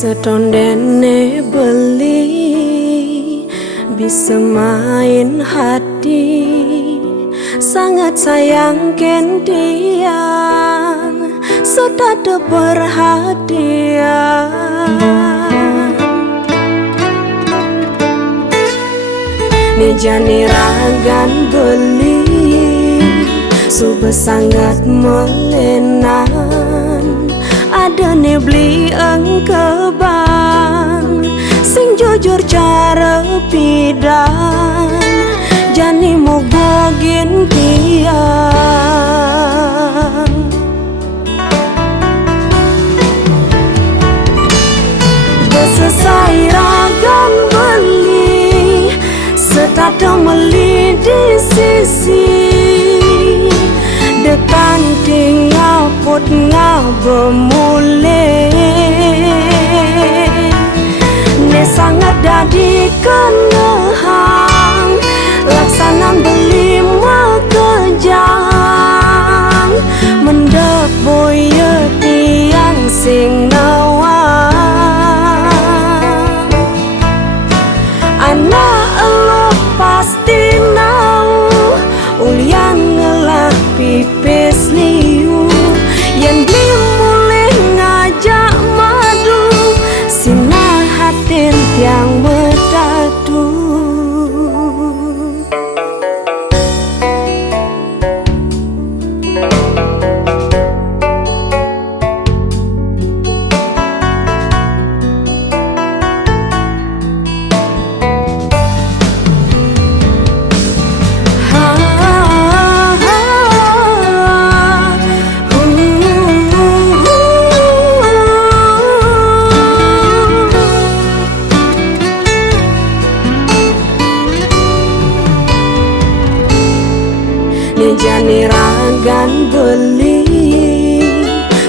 Setondene beli bisa main hati, sangat sayang kentian serta perhatian. Nijani ragan beli suba sangat melenan, ada ne beli engkebang sing jujur cara pidan, jani mau bogin tiang. Besesai ragan beli setata meli di sisi, dekan tinggal put ngabemule, ne sangat dadi kenehang laksana beli makejang, mendek boye tiang sing nawang. Anak elo pasti nau uliang ngelak pipis liu, yang dimulai ngajak madu sinah hatin tiang berdadu. Nijani ragan beli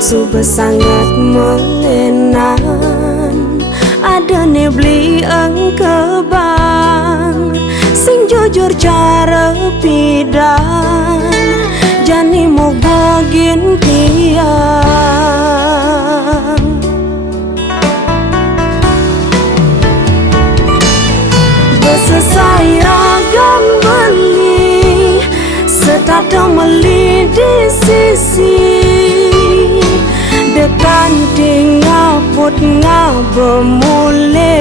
suba sangat melenan, ada ne beli engkebang sing jujur cara pidan, jani mau bogin tiang. Besesai ragan beli setata meli di sisi, dekan tinggal put ngabemule,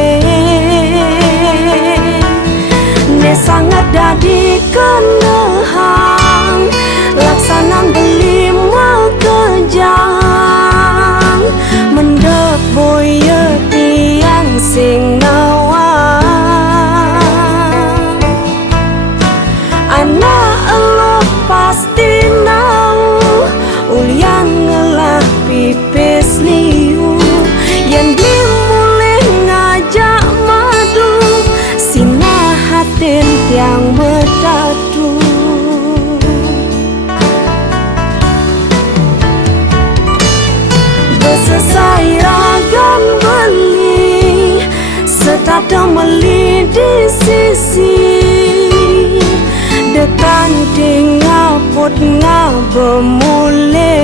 ne sangat dadi kenehang laksana beli makejang, mendek boye tiang sing nawang. Anak elo pasti nau uliang ngelak pipis liu, yang dimulai ngajak madu sinah hatin tiang berdadu. Besesai ragan beli setata meli di sisi, dekan tinggal put ngabemule,